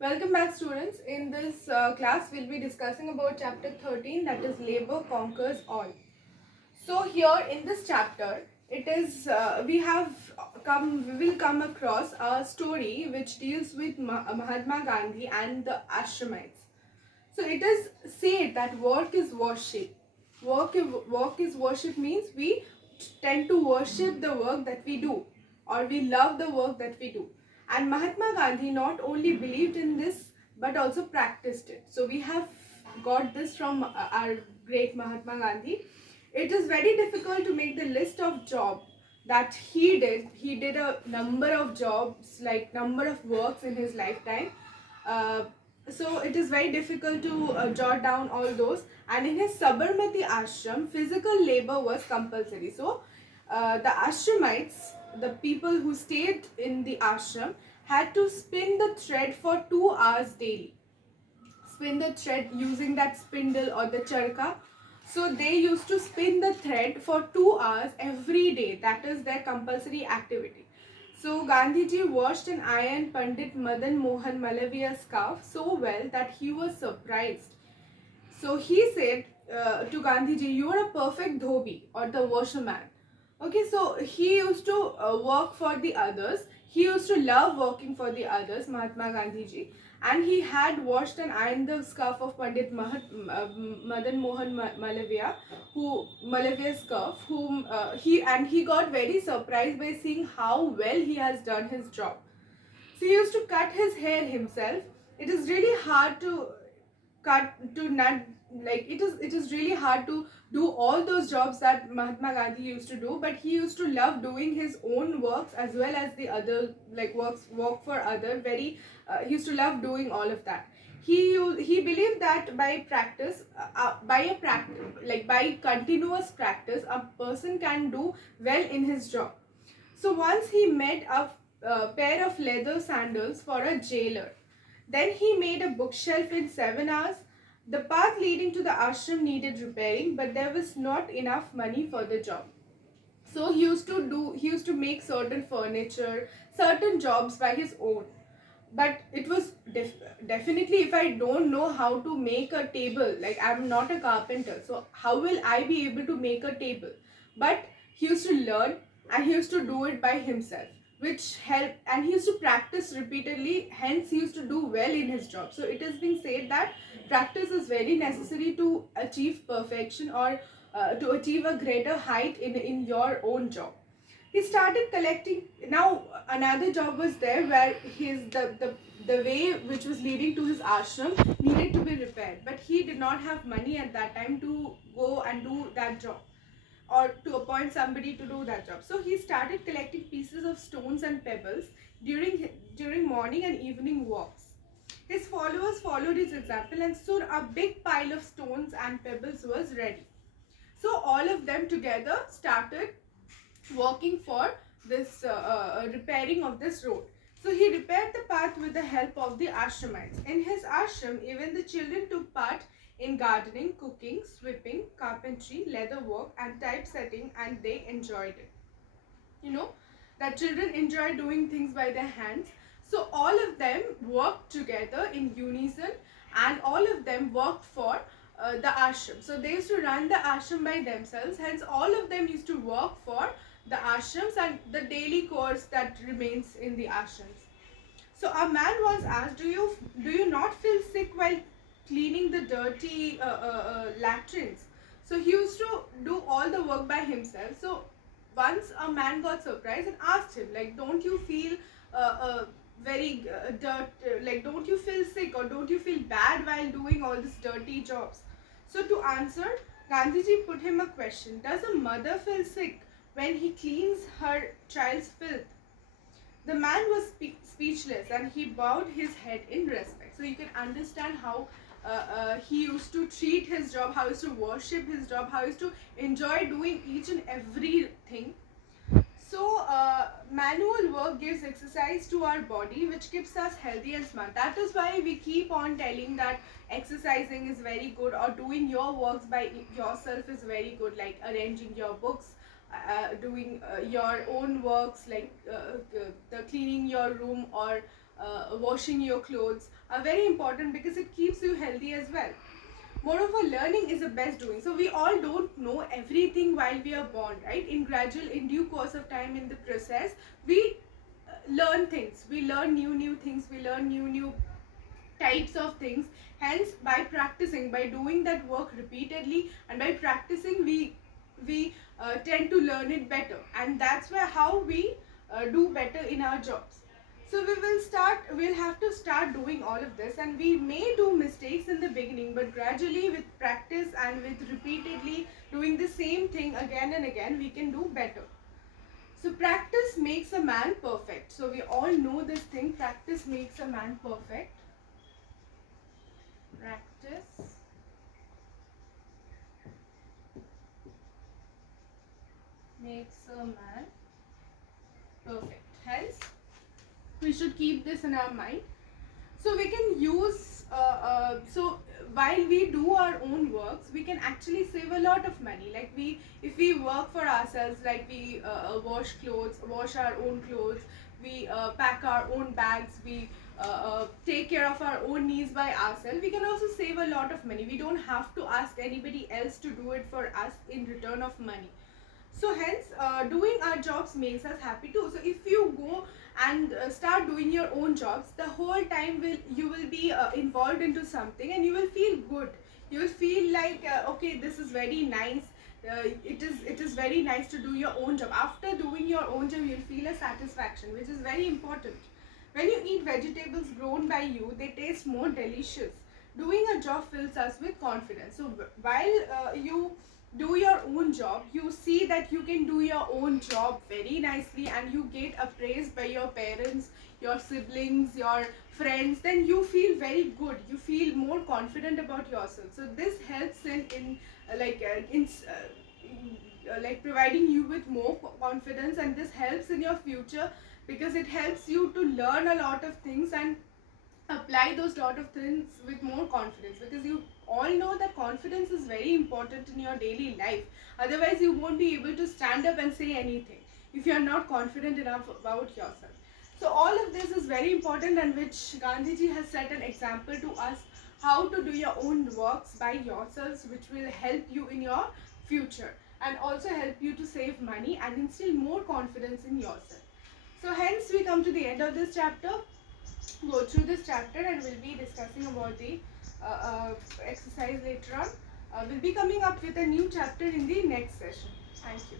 Welcome back, students. In this class, we'll be discussing about chapter 13, that is Labor Conquers All. So here in this chapter, it is we will come across a story which deals with Mahatma Gandhi and the Ashramites. So it is said that work is worship. Work is worship means we tend to worship the work that we do, or we love the work that we do. And Mahatma Gandhi not only believed in this but also practiced it. So we have got this from our great Mahatma Gandhi. It is very difficult to make the list of job that he did. He did a number of jobs, like number of works in his lifetime. Uh, so it is very difficult to jot down all those. And in his Sabarmati ashram, physical labor was compulsory. So the ashramites, the people who stayed in the ashram, had to spin the thread for 2 hours daily. Spin the thread using that spindle or the charka. So they used to spin the thread for 2 hours every day. That is their compulsory activity. So Gandhiji washed and ironed Pandit Madan Mohan Malaviya's scarf so well that he was surprised. So he said to Gandhiji, "You are a perfect dhobi, or the washerman." Okay, so he used to work for the others. He used to love working for the others, Mahatma Gandhiji, and he had washed and ironed the scarf of Pandit Madan Mohan Malaviya, Malaviya's scarf, whom he got very surprised by seeing how well he has done his job. So he used to cut his hair himself. It is really hard to cut to not like it is really hard to do all those jobs that Mahatma Gandhi used to do, but he used to love doing his own works as well as the other, like work for other. He used to love doing all of that. He believed that by continuous practice, a person can do well in his job. So once he made a pair of leather sandals for a jailer. Then he made a bookshelf in 7 hours. The path leading to the ashram needed repairing, but there was not enough money for the job. So he used to make certain furniture, certain jobs by his own. But it was definitely, if I don't know how to make a table, like I'm not a carpenter, so how will I be able to make a table? But he used to learn, and he used to do it by himself, which helped, and he used to practice repeatedly, hence he used to do well in his job. So it has been said that practice is very necessary to achieve perfection, or to achieve a greater height in your own job. He started collecting. Now another job was there where the way which was leading to his ashram needed to be repaired, but he did not have money at that time to go and do that job, or to appoint somebody to do that job. So he started collecting pieces of stones and pebbles during morning and evening walks. His followers followed his example, and soon a big pile of stones and pebbles was ready. So all of them together started working for this repairing of this road. So he repaired the path with the help of the ashramites. In his ashram, even the children took part in gardening, cooking, sweeping, carpentry, leather work, and typesetting, and they enjoyed it. You know that children enjoy doing things by their hands. So all of them worked together in unison, and all of them worked for the ashram. So they used to run the ashram by themselves, hence all of them used to work for the ashrams and the daily course that remains in the ashrams. So a man was asked, do you not feel sick while cleaning the dirty latrines? So he used to do all the work by himself. So once a man got surprised and asked him, like, don't you feel very like, don't you feel sick, or don't you feel bad while doing all these dirty jobs? So to answer, Gandhiji put him a question: does a mother feel sick when he cleans her child's filth? The man was speechless, and he bowed his head in respect. So you can understand how he used to treat his job, how he used to worship his job, how he used to enjoy doing each and everything. So manual work gives exercise to our body, which keeps us healthy and smart. That is why we keep on telling that exercising is very good, or doing your works by yourself is very good, like arranging your books, doing your own works, like the cleaning your room, or washing your clothes are very important because it keeps you healthy as well. Moreover, learning is the best doing. So we all don't know everything while we are born, right? In due course of time in the process, we learn things. We learn new things. We learn new types of things. Hence, by practicing, by doing that work repeatedly, and by practicing, we tend to learn it better, and that's where how we do better in our jobs. So we'll have to start doing all of this, and we may do mistakes in the beginning, but gradually with practice and with repeatedly doing the same thing again and again, we can do better. So practice makes a man perfect. So we all know this thing, practice makes a man perfect. Practice makes a man perfect. Hence, we should keep this in our mind. So we can use so while we do our own works, we can actually save a lot of money. Like if we work for ourselves, like we wash our own clothes, we pack our own bags, we take care of our own needs by ourselves, we can also save a lot of money. We don't have to ask anybody else to do it for us in return of money. So hence, doing our jobs makes us happy too. So if you go and start doing your own jobs, the whole time you will be involved into something, and you will feel good. You will feel like okay, this is very nice. It is very nice to do your own job. After doing your own job, you'll feel a satisfaction, which is very important. When you eat vegetables grown by you, they taste more delicious. Doing a job fills us with confidence. So while you do your own job, you see that you can do your own job very nicely, and you get appraised by your parents, your siblings, your friends, then you feel very good. You feel more confident about yourself. So this helps in providing you with more confidence, and this helps in your future because it helps you to learn a lot of things and apply those lot of things with more confidence, because you all know that confidence is very important in your daily life. Otherwise, you won't be able to stand up and say anything if you are not confident enough about yourself. So all of this is very important, and which Gandhiji has set an example to us how to do your own works by yourselves, which will help you in your future and also help you to save money and instill more confidence in yourself. So hence we come to the end of this chapter. Go through this chapter, and we'll be discussing about the exercise later on. We'll be coming up with a new chapter in the next session. Thank you.